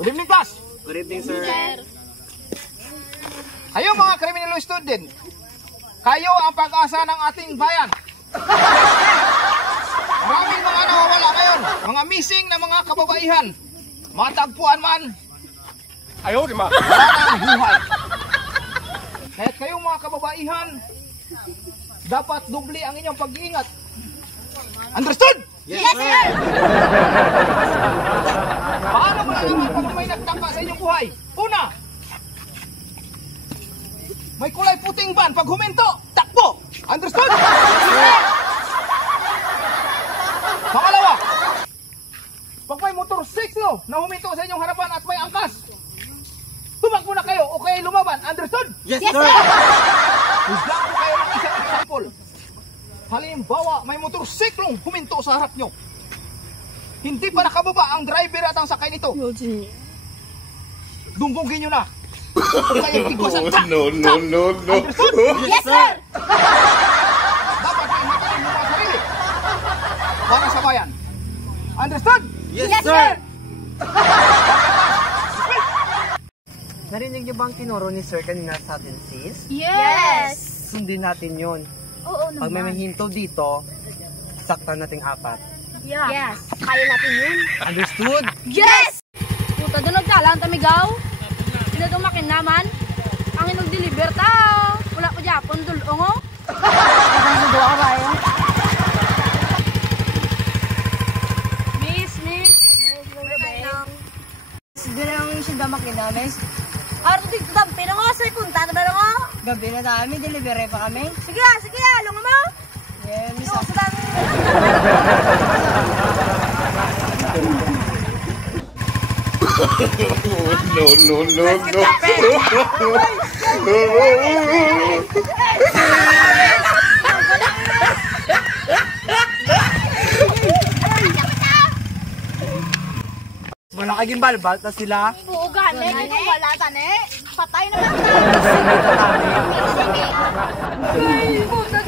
Good evening, class. Good evening, sir. Kayo mga criminal student, kayo ang pag-asa ng ating bayan. Maraming mga nawawala ngayon, mga missing na mga kababaihan. Matagpuan man, ayaw di ma. Wala nang buhay. Kahit kayo mga kababaihan, dapat doble ang inyong pag-iingat. Understood? Yes, sir. Paano malalaman kung may nagtangka sa inyong buhay? Una, may kulay puting van. Pag huminto, takbo. Understood? Yes, Pangalawa, pag may motorsiklo na huminto sa inyong harapan at may angkas, tumakbo na kayo o kayo lumaban. Understood? Yes, sir. Bigyan ko kayo ng isang example. Halimbawa, may motorsiklong huminto sa harap nyo. Hindi pa nakababa ang driver at ang sakay nito. Dunggugin nyo na. Kung kayo tigwasan ka. No. Understood? Yes, sir. Dapat may matalim mo mga sarili. Para sa bayan. Understood? Yes, sir. Narinig niyo bang tinuro ni Sir kanina sa atin, sis? Yes! Sundin natin yun. Oo Pag may naman. mahinto dito, saktan nating 4. Yeah. Yes! Kaya natin yun. Understood? Yes! Puta, doon nagkalang tamigaw. Pinadumakin naman. Ang inag-deliver tao. Wala ko Japon, dulong o. Nakasundo ako ba yun? Miss. Siguro yung siya damakin namin. Araw dito dampi na nga. Sa'y punta na ba na nga? Gabi na namin, delivery pa kami. Sige, lunga mo. Yeah, Yung sa dami. Malaki gimbal-bal na sila. Oo, gani. Kung wala tani. Patay naman. Ay, puta,